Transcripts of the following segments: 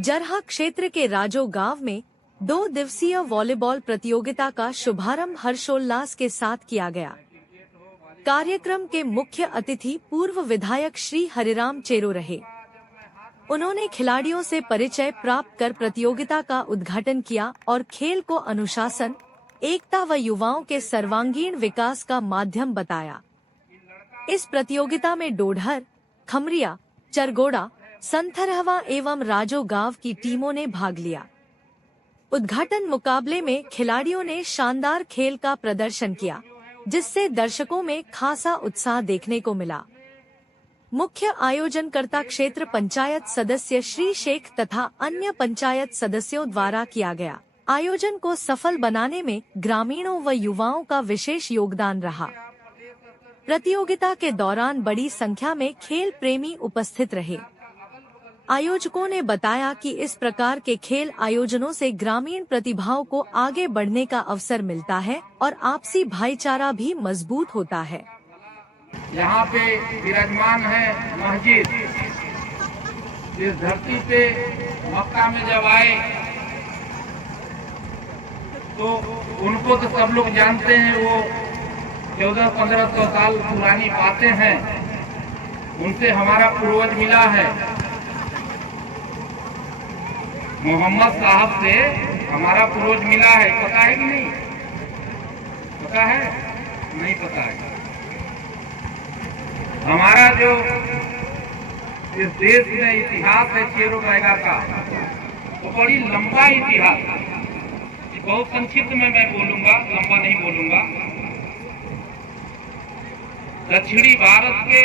जरहा क्षेत्र के राजो गांव में 2 दिवसीय वॉलीबॉल प्रतियोगिता का शुभारंभ हर्षोल्लास के साथ किया गया। कार्यक्रम के मुख्य अतिथि पूर्व विधायक श्री हरिराम चेरो रहे। उन्होंने खिलाड़ियों से परिचय प्राप्त कर प्रतियोगिता का उद्घाटन किया और खेल को अनुशासन, एकता व युवाओं के सर्वांगीण विकास का माध्यम बताया। इस प्रतियोगिता में डोडहर, खमरिया, चरगोड़ा, संथरहवा एवं राजो गांव की टीमों ने भाग लिया। उद्घाटन मुकाबले में खिलाड़ियों ने शानदार खेल का प्रदर्शन किया, जिससे दर्शकों में खासा उत्साह देखने को मिला। मुख्य आयोजनकर्ता क्षेत्र पंचायत सदस्य श्री शेख तथा अन्य पंचायत सदस्यों द्वारा किया गया। आयोजन को सफल बनाने में ग्रामीणों व युवाओं का विशेष योगदान रहा। प्रतियोगिता के दौरान बड़ी संख्या में खेल प्रेमी उपस्थित रहे। आयोजकों ने बताया कि इस प्रकार के खेल आयोजनों से ग्रामीण प्रतिभाओं को आगे बढ़ने का अवसर मिलता है और आपसी भाईचारा भी मजबूत होता है। यहाँ पे विराजमान है मस्जिद। इस धरती पे मक्का में जब आए तो उनको तो सब लोग जानते हैं, वो 1400-1500 साल पुरानी बातें हैं। उनसे हमारा पूर्वज मिला है। मोहम्मद साहब से हमारा पूर्वज मिला है। पता है कि नहीं? पता है? नहीं पता है। हमारा जो इस देश में इतिहास है चेरो बैगा का, वो बड़ी लंबा इतिहास है। बहुत संक्षिप्त में मैं बोलूंगा, लंबा नहीं बोलूंगा। दक्षिणी भारत के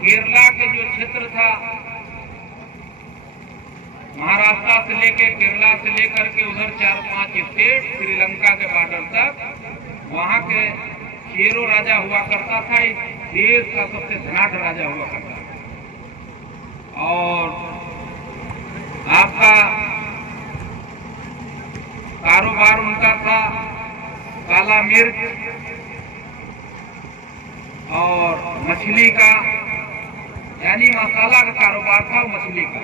केरला के जो क्षेत्र था, महाराष्ट्र से लेकर केरला से लेकर के उधर 4-5 स्टेट, श्रीलंका के बॉर्डर तक, वहाँ के चेरो राजा हुआ करता था। इस देश का सबसे धनाढ़ राजा हुआ करता था। और आपका कारोबार उनका था काला मिर्च और मछली का, यानी मसाला का कारोबार था, मछली का।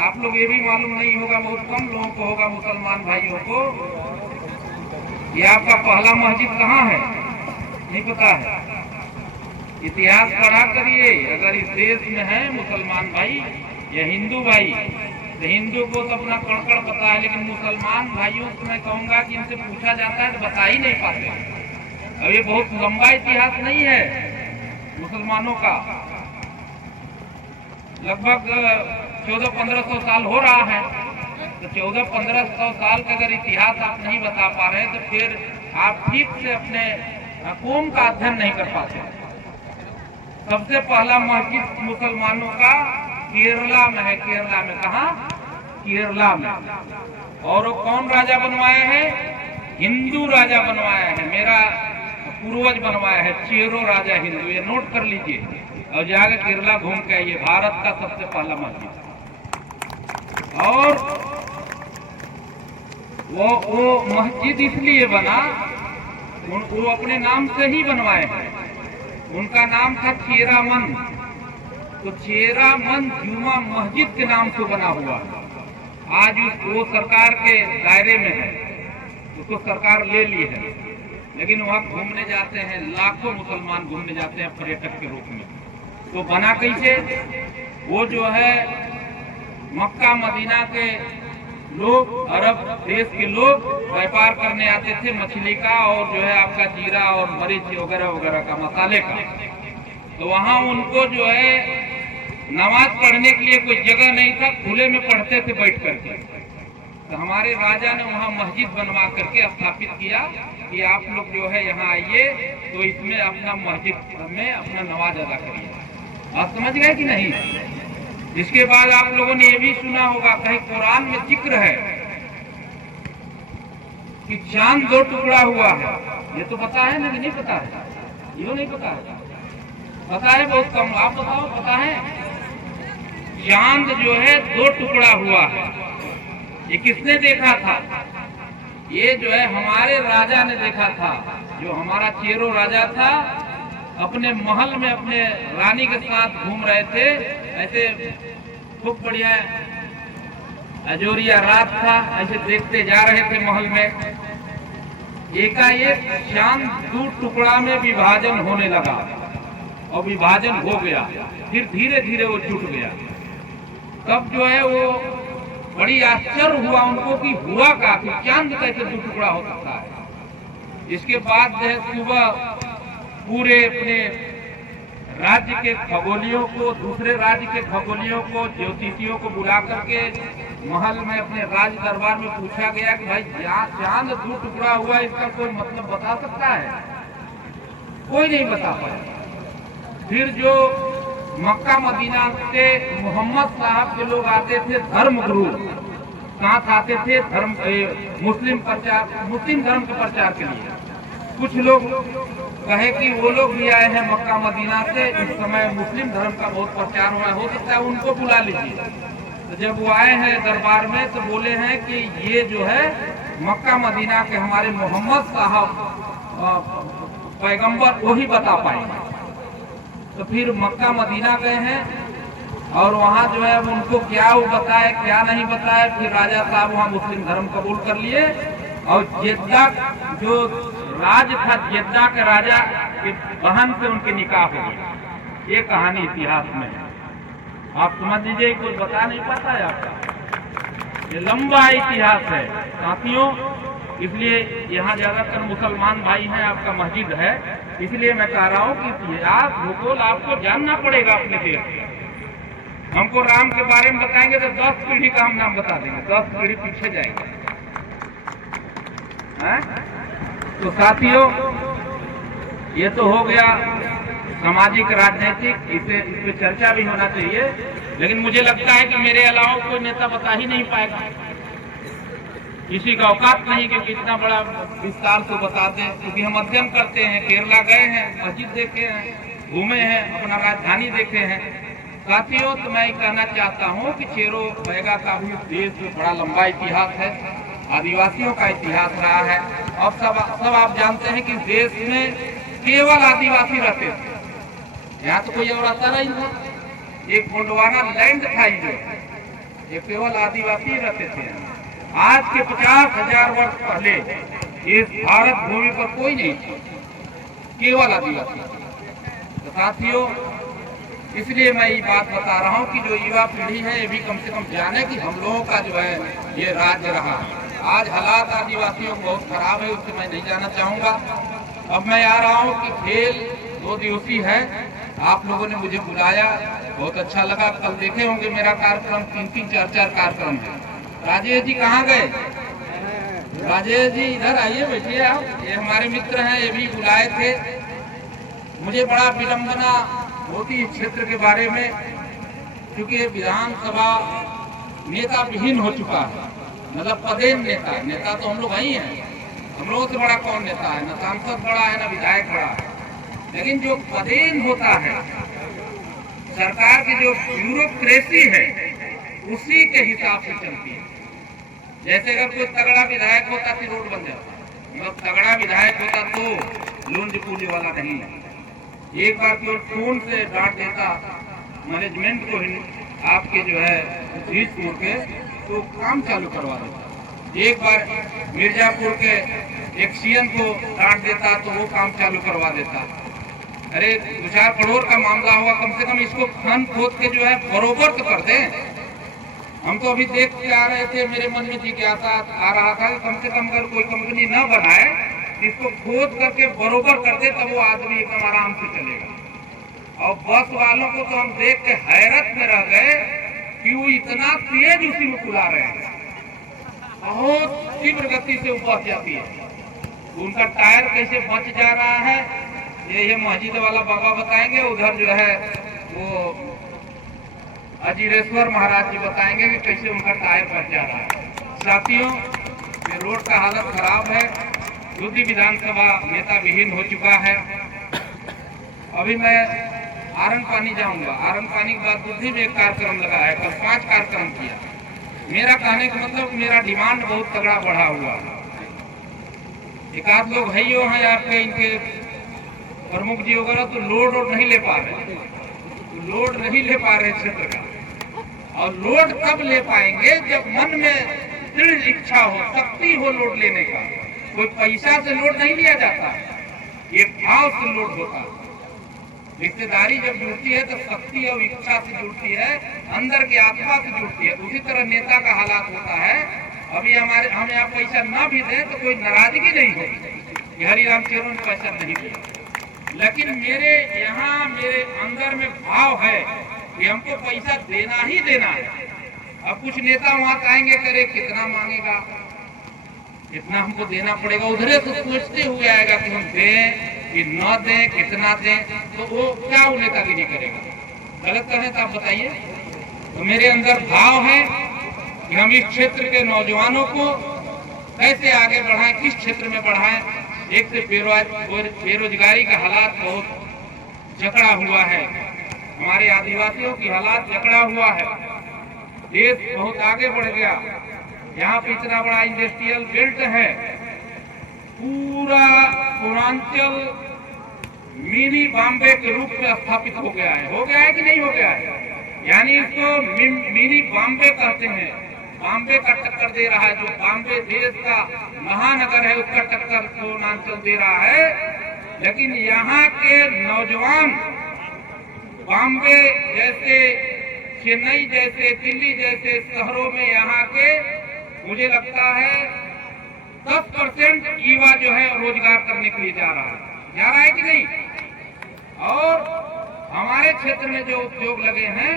आप लोग ये भी मालूम नहीं होगा, बहुत कम लोगों को होगा, मुसलमान भाइयों को, ये आपका पहला मस्जिद कहाँ है नहीं पता है। इतिहास पढ़ा करिए। अगर इस देश में है मुसलमान भाई या हिंदू भाई, तो हिंदू को तो अपना कड़कड़ पता है, लेकिन मुसलमान भाइयों से मैं कहूँगा कि इनसे पूछा जाता है तो बता ही नहीं पाते। अब ये बहुत लंबा इतिहास नहीं है मुसलमानों का, लगभग 1400-1500 साल हो रहा है। तो 1400-1500 साल का अगर इतिहास आप नहीं बता पा रहे तो फिर आप ठीक से अपने कौम का अध्ययन नहीं कर पाते। सबसे पहला मस्जिद मुसलमानों का केरला में है। केरला में कहा? केरला में। और वो कौन राजा बनवाया है? हिंदू राजा बनवाया है। मेरा पूर्वज बनवाया है, चेरो राजा हिंदू। ये नोट कर लीजिए और जाकर केरला घूम के आइए। भारत का सबसे पहला मस्जिद। और वो मस्जिद इसलिए बना, वो अपने नाम से ही बनवाए हैं। उनका नाम था चेरामन। तो चेरामन जुमा मस्जिद के नाम से बना हुआ। आज वो सरकार के दायरे में है, उसको सरकार ले ली है, लेकिन वहाँ घूमने जाते हैं, लाखों मुसलमान घूमने जाते हैं पर्यटक के रूप में। तो बना कैसे? वो जो है मक्का मदीना के लोग, अरब देश के लोग व्यापार करने आते थे मछली का, और जो है आपका जीरा और मरीच वगैरह वगैरह का, मसाले का। तो वहाँ उनको जो है नमाज पढ़ने के लिए कोई जगह नहीं था, खुले में पढ़ते थे बैठ करके। तो हमारे राजा ने वहाँ मस्जिद बनवा करके स्थापित किया कि आप लोग जो है यहाँ आइए तो इसमें अपना मस्जिद में अपना नमाज अदा करिए। आप समझ गए कि नहीं? इसके बाद आप लोगों ने ये भी सुना होगा, कहीं कुरान में जिक्र है कि चांद 2 टुकड़ा हुआ है। ये तो पता है ना कि नहीं पता है? ये नहीं पता है? पता है बहुत कम। आप बताओ, पता है? चांद जो है 2 टुकड़ा हुआ है। ये किसने देखा था? ये जो है हमारे राजा ने देखा था। जो हमारा चेरो राजा था, अपने महल में अपने रानी के साथ घूम रहे थे, ऐसे खूब बढ़िया अजोरिया रात था, ऐसे देखते जा रहे थे महल में, एकाएक चांद दो टुकड़ा में विभाजन होने लगा और विभाजन हो गया, फिर धीरे धीरे वो जुट गया। तब जो है वो बड़ी आश्चर्य हुआ उनको कि हुआ क्या, कि चांद कैसे दो टुकड़ा हो सकता है। इसके बाद जो है सुबह पूरे अपने राज्य के खगोलियों को, दूसरे राज्य के खगोलियों को, ज्योतिषियों को बुला करके महल में अपने राज दरबार में पूछा गया कि भाई चांद दो टुकड़ा हुआ, इसका कोई मतलब बता सकता है? कोई नहीं बता पाया। फिर जो मक्का मदीना से मोहम्मद साहब के लोग आते थे, धर्म गुरु, साथ आते थे धर्म मुस्लिम धर्म के प्रचार के लिए। कुछ लोग कहे कि वो लोग भी आए हैं मक्का मदीना से, इस समय मुस्लिम धर्म का बहुत प्रचार हुआ है, हो सकता है उनको बुला लीजिए। तो जब वो आए हैं दरबार में तो बोले हैं कि ये जो है मक्का मदीना के हमारे मोहम्मद साहब पैगंबर वही बता पाएंगे। तो फिर मक्का मदीना गए हैं और वहाँ जो है उनको क्या वो बताए क्या नहीं बताए। फिर राजा साहब वहाँ मुस्लिम धर्म कबूल कर लिए और जेद्दा जो राज था, जेद्दा के राजा की बहन से उनके निकाह हो गए। ये कहानी इतिहास में है, आप समझ लीजिए, कुछ बता नहीं पाता है आपका। ये लंबा इतिहास है साथियों, इसलिए यहाँ ज्यादातर मुसलमान भाई हैं, आपका मस्जिद है, इसलिए मैं कह रहा हूँ कि इतिहास भूगोल आपको जानना पड़ेगा अपने देश। हमको राम के बारे में बताएंगे तो 10 पीढ़ी का हम नाम बता देंगे, 10 पीढ़ी पीछे जाएंगे। तो साथियों, ये तो हो गया सामाजिक राजनीतिक, इस पे चर्चा भी होना चाहिए, लेकिन मुझे लगता है कि मेरे अलावा कोई नेता बता ही नहीं पाएगा, किसी का औकात नहीं कि इतना बड़ा विस्तार से बता दें, क्योंकि हम अध्ययन करते हैं, केरला गए हैं, मस्जिद देखे हैं, घूमे हैं, अपना राजधानी देखे हैं। साथियों, तो मैं कहना चाहता हूँ कि चेरो बैगा का भी देश में बड़ा लंबा इतिहास है, आदिवासियों का इतिहास रहा है। और सब आप जानते हैं कि देश में केवल आदिवासी रहते थे, यहाँ तो कोई और आता नहीं था। एक गोंडवाना लैंड था जो, ये केवल आदिवासी रहते थे। आज के 50,000 वर्ष पहले इस भारत भूमि पर कोई नहीं था, केवल आदिवासी। तो साथियों, इसलिए मैं ये बात बता रहा हूँ कि जो युवा पीढ़ी है ये भी कम से कम जाने कि हम लोगों का जो है ये राज्य रहा। आज हालात आदिवासियों को बहुत खराब है, उससे मैं नहीं जाना चाहूँगा। अब मैं आ रहा हूँ कि खेल 2 दिवसीय है, आप लोगों ने मुझे बुलाया, बहुत अच्छा लगा। कल देखे होंगे मेरा कार्यक्रम, 3-3, 4-4 कार्यक्रम है। राजेश जी कहाँ गए? राजेश जी इधर आइए, बैठिए आप, ये हमारे मित्र हैं, ये भी बुलाए थे। मुझे बड़ा विडम्बना होती इस क्षेत्र के बारे में, क्योंकि विधानसभा नेता विहीन हो चुका है, मतलब पदेन नेता तो हम लोग वही हैं, हम लोगों से बड़ा कौन नेता है? न सांसद बड़ा है, न विधायक बड़ा है। लेकिन जो पदेन होता है, सरकार की जो ब्यूरोक्रेसी है, उसी के हिसाब से चलती है। जैसे अगर कोई तगड़ा विधायक होता तो रोड बन जाता, मतलब तगड़ा विधायक होता तो लूंज पूंजी वाला नहीं है। एक बार केवल फोन से डांट देता मैनेजमेंट को, आपके जो है भीषपुर के, तो काम चालू करवा देता। एक बार मिर्जापुर के एक्सीएन को डांट देता तो वो काम चालू करवा देता। अरे 2-4 करोड़ का मामला होगा, कम से कम इसको खन खोद के जो है बरोबर तो कर दें। हम तो अभी देख के आ रहे थे, मेरे मन में जिज्ञासा आ रहा था कि कम से कम अगर कोई कंपनी न बनाए, इसको खोद करके बरोबर कर दे, तब वो आदमी एकदम आराम से चलेगा। और बस वालों को तो हम देख के हैरत में रह गए कि वो इतना तेज उसी में चला रहे हैं, बहुत तीव्र गति से वो बच जाती है। उनका टायर कैसे बच जा रहा है, ये मस्जिद वाला बाबा बताएंगे। उधर जो है वो अजीरेश्वर महाराज जी बताएंगे कि कैसे उनका टायर बच जा रहा है। साथियों, ये रोड का हालत खराब है, दूसरी विधानसभा नेता विहीन हो चुका है। अभी मैं आरन पानी जाऊंगा, आरन पानी के बाद दूसरी में एक कार्यक्रम लगा है, कल 5 कार्यक्रम किया। मेरा कहने का मतलब मेरा डिमांड बहुत तगड़ा बढ़ा हुआ है। एक आध लोग भाइयों हैं आपके, इनके प्रमुख जी वगैरह तो लोड नहीं ले पा रहे, क्षेत्र का। और लोड कब ले पाएंगे जब मन में दृढ़ इच्छा हो, शक्ति हो लोड लेने का। कोई पैसा से लोड नहीं लिया जाता, ये भाव से लोड होता। रिश्तेदारी जब जुड़ती है तो शक्ति और इच्छा से जुड़ती है, अंदर की आत्मा से जुड़ती है। उसी तरह नेता का हालात होता है। अभी हम यहाँ पैसा ना भी दें तो कोई नाराजगी नहीं होगी, हरिराम चेरो ने पैसा नहीं दिया, लेकिन मेरे यहाँ मेरे अंदर में भाव है कि हमको पैसा देना ही देना है। अब कुछ नेता वहाँ कहेंगे करे कितना मांगेगा, कितना हमको देना पड़ेगा, उधरे से सोचते हुए आएगा कि हम दें कि न दें, कितना दें, तो वो क्या वो नेतागिरी करेगा। गलत करें तो आप बताइए। तो मेरे अंदर भाव है कि हम इस क्षेत्र के नौजवानों को कैसे आगे बढ़ाएं, किस क्षेत्र में बढ़ाएं। एक से बेरोजगारी का हालात बहुत जकड़ा हुआ है, हमारे आदिवासियों की हालात जकड़ा हुआ है। देश बहुत आगे बढ़ गया, यहाँ पे इतना बड़ा इंडस्ट्रियल बेल्ट है, पूरा पूर्वांचल मिनी बॉम्बे के रूप में स्थापित हो गया है कि नहीं हो गया है। यानी इसको मिनी बॉम्बे कहते हैं। बॉम्बे का टक्कर दे रहा है, जो बॉम्बे देश का महानगर है उसका टक्कर पूर्वांचल दे रहा है। लेकिन यहाँ के नौजवान बॉम्बे जैसे, चेन्नई जैसे, दिल्ली जैसे शहरों में यहाँ के मुझे लगता है 10% युवा जो है रोजगार करने के लिए जा रहा है कि नहीं। और हमारे क्षेत्र में जो उद्योग लगे हैं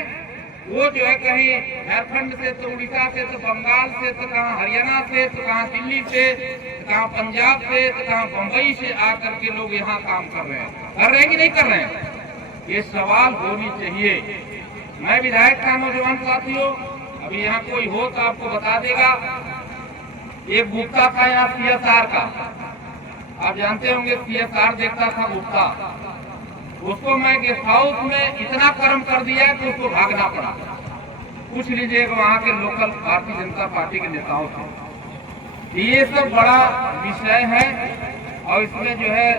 वो जो है कहीं झारखंड से तो उड़ीसा से तो बंगाल से तो कहाँ हरियाणा से तो कहाँ दिल्ली से तो कहाँ पंजाब से तो कहाँ बम्बई से आकर के लोग यहाँ काम कर रहे हैं कि नहीं कर रहे हैं। ये सवाल होनी चाहिए। मैं विधायक का नौजवान साथियों, अभी यहाँ कोई हो तो आपको बता देगा। एक गुप्ता था यहाँ CSR का, आप जानते होंगे CSR देखता था गुप्ता, उसको मैं गेस्ट हाउस में इतना कर्म कर दिया कि उसको भागना पड़ा। पूछ लीजिएगा वहाँ के लोकल भारतीय जनता पार्टी के नेताओं से। ये सब बड़ा विषय है और इसमें जो है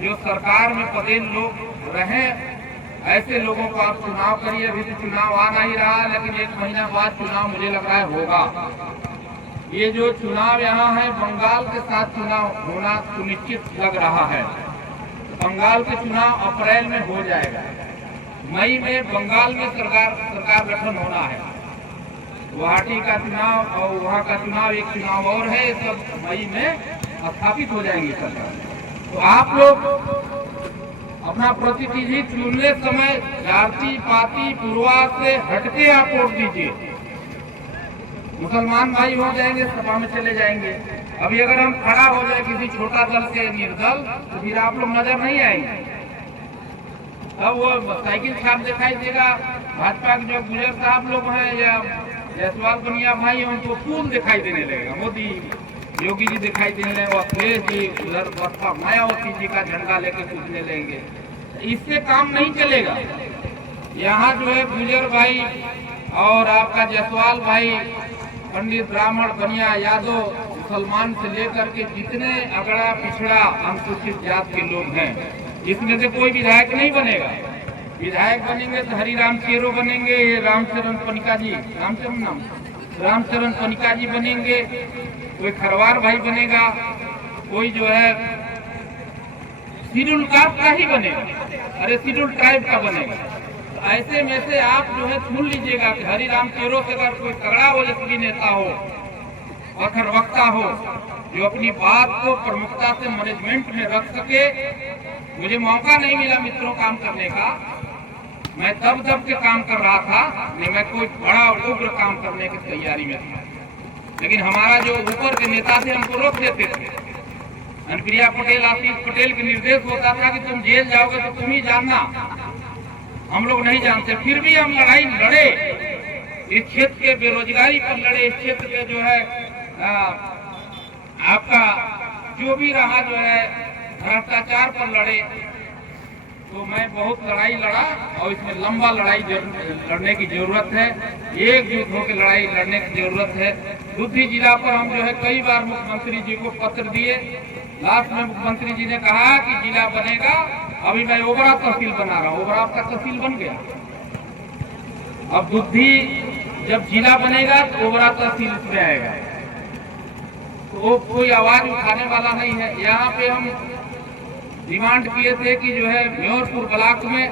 जो सरकार में पटेल लोग रहे ऐसे लोगों को आप चुनाव करिए। अभी तो चुनाव आ नहीं रहा, लेकिन 1 महीना बाद चुनाव मुझे लग रहा है होगा। ये जो चुनाव यहाँ है बंगाल के साथ चुनाव होना सुनिश्चित लग रहा है। बंगाल के चुनाव अप्रैल में हो जाएगा, मई में बंगाल में सरकार गठन होना है। गुवाहाटी का चुनाव और वहाँ का चुनाव, एक चुनाव और है, सब मई में स्थापित हो जाएंगी सरकार। तो आप लोग अपना प्रतिनिधि चुनने समय जाति पाति पूर्वाग्रह से हटके आप वोट दीजिए। मुसलमान भाई हो जाएंगे सभा में चले जाएंगे। अभी अगर हम खड़ा हो जाए किसी छोटा दल के निर्दल तो फिर आप लोग नजर नहीं आएंगे। अब वो साइकिल छाप दिखाई देगा। भाजपा के जो गुजर साहब लोग हैं या जयसवाल बनिया भाई हैं उनको फूल दिखाई देने लगेगा। मोदी योगी जी दिखाई देने लगेगा, अखिलेश जी उधर बसपा मायावती जी का झंडा लेके कूदने लगेंगे। इससे काम नहीं चलेगा। यहाँ जो है गुजर भाई और आपका जयसवाल भाई, पंडित ब्राह्मण बनिया यादव, मुसलमान से लेकर के जितने अगड़ा पिछड़ा अनुसूचित जात के लोग हैं, इसमें से कोई विधायक नहीं बनेगा। विधायक बनेंगे तो हरिराम चेरो बनेंगे, रामचरण पनिका जी, रामचरण पनिका जी बनेंगे, कोई खरवार भाई बनेगा, कोई जो है शेड्यूल कास्ट का ही बनेगा, अरे शेड्यूल ट्राइब का बनेगा। ऐसे में से आप जो है चुन लीजिएगा कि हरिराम चेरो से अगर कोई तगड़ा ओजस्वी नेता हो, अखर वक्ता हो, जो अपनी बात को प्रमुखता से मैनेजमेंट में रख सके। मुझे मौका नहीं मिला मित्रों काम करने का, मैं दब के काम कर रहा था, नहीं मैं कोई बड़ा उग्र काम करने की तैयारी में था। लेकिन हमारा जो ऊपर के नेता थे हमको रोक देते थे। अनुप्रिया पटेल, आशीष पटेल के निर्देश होता था कि तुम जेल जाओगे तो तुम ही जानना, हम लोग नहीं जानते। फिर भी हम लड़ाई लड़े, इस क्षेत्र के बेरोजगारी पर लड़े, इस क्षेत्र के जो है आपका जो भी रहा जो है भ्रष्टाचार पर लड़े। तो मैं बहुत लड़ाई लड़ा और इसमें लंबा लड़ाई लड़ने की जरूरत है, एकजुट होकर लड़ाई लड़ने की जरूरत है। बुद्धि जिला पर हम जो है कई बार मुख्यमंत्री जी को पत्र दिए। लास्ट में मुख्यमंत्री जी ने कहा कि जिला बनेगा। अभी मैं ओबरा तहसील बना रहा हूँ, ओबरा का तहसील बन गया। अब दुद्धी जब जिला बनेगा तो ओबरा तहसील इसमें आएगा, तो वो कोई आवाज उठाने वाला नहीं है। यहाँ पे हम डिमांड किए थे कि जो है म्योरपुर ब्लॉक में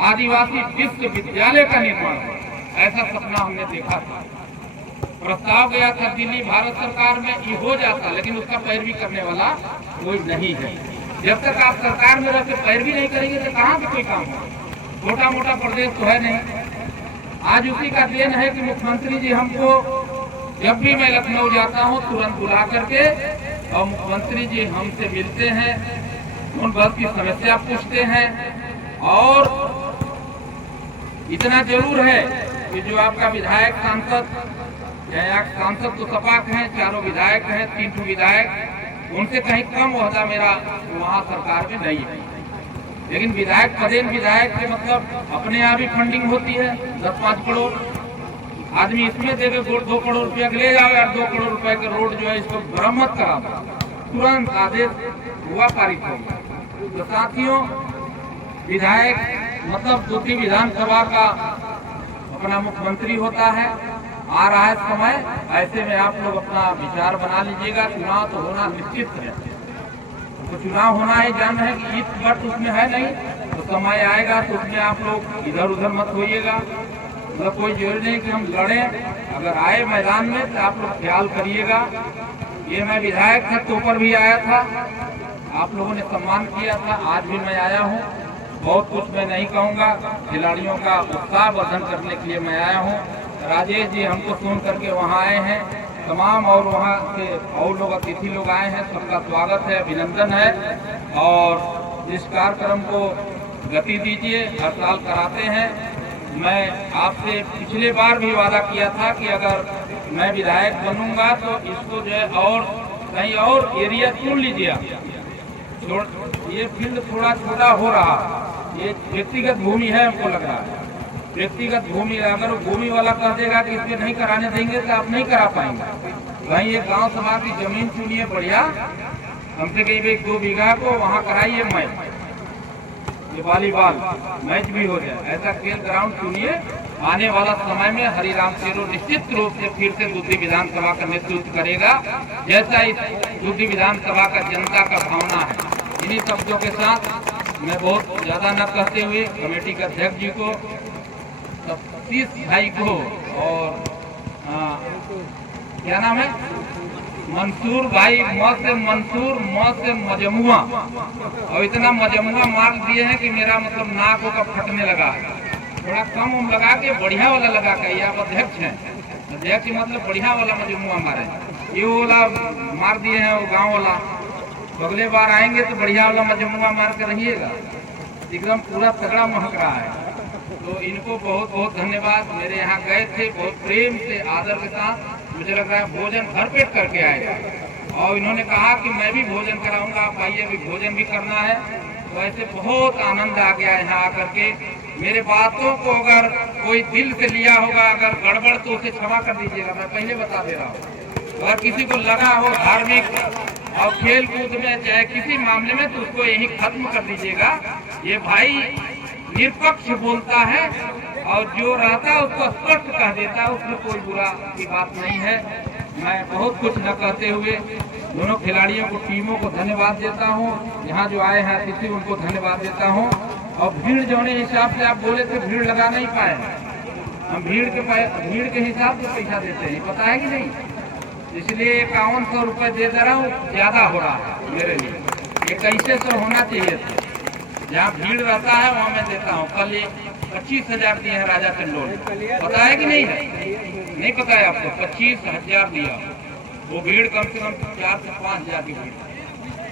आदिवासी विश्वविद्यालय का निर्माण हो, ऐसा सपना हमने देखा था। प्रस्ताव गया था दिल्ली भारत सरकार में, ये हो जाता, लेकिन उसका पैरवी करने वाला कोई नहीं है। जब तक आप सरकार में रहकर पैरवी नहीं करेंगे तो कहाँ से कोई काम हो। छोटा मोटा प्रदेश तो है नहीं। आज उसी का देन है कि मुख्यमंत्री जी हमको, जब भी मैं लखनऊ जाता हूँ तुरंत बुला करके और मुख्यमंत्री जी हमसे मिलते हैं, उन भर की समस्या पूछते हैं। और इतना जरूर है कि जो आपका विधायक सांसद, सांसद तो सपा के हैं, चारों विधायक हैं, 3 विधायक, उनसे कहीं कम ओहदा मेरा वहाँ सरकार में नहीं है। लेकिन विधायक पदेन विधायक के मतलब अपने यहाँ भी फंडिंग होती है 10-5 करोड़। आदमी इसमें देके 2 करोड़ रुपया ले जाओ यार, 2 करोड़ रुपए के रोड जो है इसको मरम्मत करा दो, तुरंत आदेश हुआ, पारित हो गया। तो साथियों, विधायक मतलब दूसरी विधानसभा का अपना मुख्यमंत्री होता है। आ रहा है समय, ऐसे में आप लोग अपना विचार बना लीजिएगा। चुनाव तो होना निश्चित है, तो चुनाव होना है, जान है कि इस वक्त उसमें है नहीं, तो समय आएगा तो उसमें आप लोग इधर उधर मत होइएगा। मतलब कोई जरूरी नहीं कि हम लड़ें, अगर आए मैदान में तो आप लोग ख्याल करिएगा। ये मैं विधायक था तो ऊपर भी आया था, आप लोगों ने सम्मान किया था, आज भी मैं आया हूँ। बहुत कुछ मैं नहीं कहूँगा, खिलाड़ियों का उत्साह वर्धन करने के लिए मैं आया हूँ। राजेश जी हमको सुन करके वहाँ आए हैं, तमाम और वहाँ से और लोग अतिथि लोग आए हैं, सबका स्वागत है, अभिनंदन है। और इस कार्यक्रम को गति दीजिए, हर साल कराते हैं। मैं आपसे पिछले बार भी वादा किया था कि अगर मैं विधायक बनूंगा तो इसको जो है और कहीं और एरिया चुन लीजिए। ये फील्ड थोड़ा छोटा हो रहा, ये व्यक्तिगत भूमि है, हमको लग रहा है व्यक्तिगत भूमि। अगर वो भूमि वाला कह देगा कि इसमें नहीं कराने देंगे तो आप नहीं करा पाएंगे। वहीं एक गांव सभा की जमीन चुनिए बढ़िया, हमसे कहीं 1-2 बीघा को वहाँ कराइए मैच, ये वॉलीबॉल मैच भी हो जाए, ऐसा खेल ग्राउंड चुनिए। आने वाला समय में हरिराम शेरो निश्चित रूप से फिर से दूसरी विधानसभा का नेतृत्व करेगा, जैसा इस दूसरी विधानसभा का जनता का भावना है। इन्हीं शब्दों के साथ मैं बहुत ज्यादा न कहते हुए कमेटी के अध्यक्ष जी को, 30 भाई को और क्या नाम है, मंसूर भाई, म से मजमुआ, और इतना मजमुआ मार दिए हैं कि मेरा मतलब नाक का फटने लगा। थोड़ा कम लगा के बढ़िया वाला लगा के, आप अध्यक्ष हैं, अध्यक्ष मतलब बढ़िया वाला मजमुआ मारे, ये वाला मार दिए हैं वो गाँव वाला। अगले बार आएंगे तो बढ़िया वाला मजमुआ मार कर रहिएगा, एकदम पूरा तगड़ा महक रहा है। तो इनको बहुत बहुत धन्यवाद। मेरे यहाँ गए थे, बहुत प्रेम से आदर के साथ, मुझे लग रहा है भोजन भरपेट करके आए, और इन्होंने कहा कि मैं भी भोजन कराऊंगा, आप आइए, अभी भोजन भी करना है। तो ऐसे बहुत आनंद आ गया यहाँ आकर के। मेरे बातों को अगर कोई दिल से लिया होगा, अगर गड़बड़ तो उसे क्षमा कर दीजिएगा, मैं पहले बता दे रहा हूँ। अगर किसी को लगा हो धार्मिक और खेल कूद में चाहे किसी मामले में, तो उसको यही खत्म कर दीजिएगा। ये भाई निष्पक्ष बोलता है और जो रहता है उसको स्पष्ट कह देता है, उसमें कोई बुरा की बात नहीं है। मैं बहुत कुछ न कहते हुए दोनों खिलाड़ियों को, टीमों को धन्यवाद देता हूँ। यहाँ जो आए हैं अतिथि उनको धन्यवाद देता हूँ। और भीड़ जोने हिसाब से आप बोले थे, भीड़ लगा नहीं पाए, हम भीड़ के हिसाब से पैसा देते हैं, पता है कि नहीं। इसलिए 5100 रुपये दे रहा हूँ, ज्यादा हो रहा है मेरे लिए, ये कैसे तो होना चाहिए था। जहाँ भीड़ रहता है वहाँ मैं देता हूँ। कल ये 25,000 दिए हैं राजा चंडोल, पता है कि नहीं है, नहीं पता है आपको, 25,000 दिया। वो भीड़ कम से कम 4 से 5,000 की भीड़,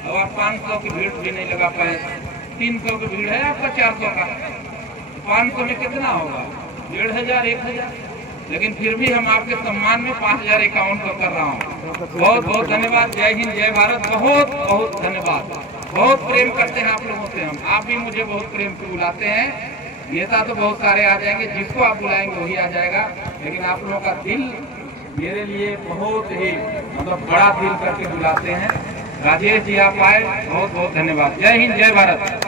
अब आप 500 की भीड़ भी नहीं लगा पाए। 300 की भीड़ है आपका, 400 का, 500 में कितना होगा, 1,500 1,000। लेकिन फिर भी हम आपके सम्मान में 5,000 अकाउंट कर रहा हूँ। बहुत बहुत धन्यवाद। जय हिंद, जय भारत। बहुत बहुत धन्यवाद। बहुत प्रेम करते हैं आप लोगों से हम, आप भी मुझे बहुत प्रेम से बुलाते हैं। नेता तो बहुत सारे आ जाएंगे, जिसको आप बुलाएंगे वही आ जाएगा, लेकिन आप लोगों का दिल मेरे लिए बहुत ही मतलब बड़ा दिल करके बुलाते हैं। राजेश जी आप आए, बहुत बहुत धन्यवाद। जय हिंद, जय भारत।